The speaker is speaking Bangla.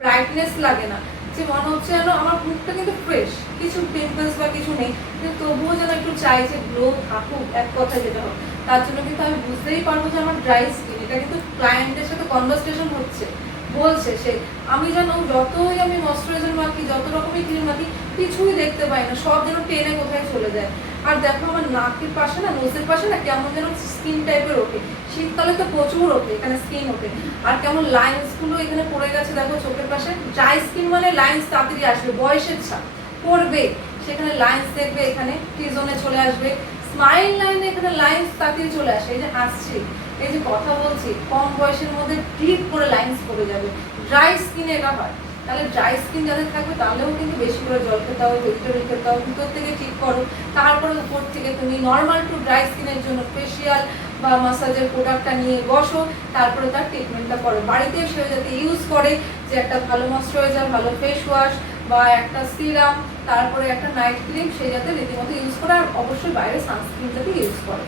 ব্রাইটনেস লাগে না, যে মনে হচ্ছে যেন আমার মুখটা কিন্তু ফ্রেশ, কিছু পিম্পলস বা কিছু নেই, কিন্তু তবুও যেন একটু চাই যে গ্লো থাকুক, এক কথা যেটা হোক। তার জন্য কিন্তু আমি বুঝতেই পারবো যে আমার ড্রাই স্কিন। এটা কিন্তু ক্লায়েন্টের সাথে কনভারসেশন হচ্ছে, বলছে সে আমি যেন যতই আমি ময়শ্চারাইজার মাখি, যত রকমই ক্রিম মাখি, কিছুই দেখতে পাই না, সব যেন টেনে কোথায় চলে যায়। আর দেখো আমার নাকের পাশে না, নোজের পাশে না কেমন যেন স্কিন টাইপের ওঠে, শীতকালে তো প্রচুর ওঠে, এখানে স্কিন ওঠে। আর কেমন লাইন্স গুলো এখানে পড়ে গেছে দেখো চোখের পাশে। ড্রাই স্কিন মানে লাইন্স তাড়াতাড়ি আসবে, বয়সের ছাপ পড়বে, সেখানে লাইন্স দেখবে, এখানে টি জোনে চলে আসবে, স্মাইল লাইনে এখানে লাইন্স তাড়াতাড়ি চলে আসে। এই যে হাসছি, এই যে কথা বলছি, কম বয়সের মধ্যে ডিপ করে লাইন্স পড়ে যাবে। ড্রাই স্কিনে এটা হয়। তাহলে ড্রাই স্কিন যাদের থাকবে তাহলেও কিন্তু বেশি করে জল খেতে হবে, ভেজিটেবল খেতে হবে, ভিতর থেকে ঠিক করো। তারপরে উপর থেকে তুমি নর্মাল টু ড্রাই স্কিনের জন্য ফেসিয়াল বা মাসাজের প্রোডাক্টটা নিয়ে বসো, তারপরে তার ট্রিটমেন্টটা করো। বাড়িতে সে যাতে ইউজ করে যে একটা ভালো ময়শ্চারাইজার, ভালো ফেস ওয়াশ বা একটা সিরাম, তারপরে একটা নাইট ক্রিম, সে যাতে রীতিমতো ইউজ করে, আর অবশ্যই বাইরে সানস্ক্রিন যাতে ইউজ করে।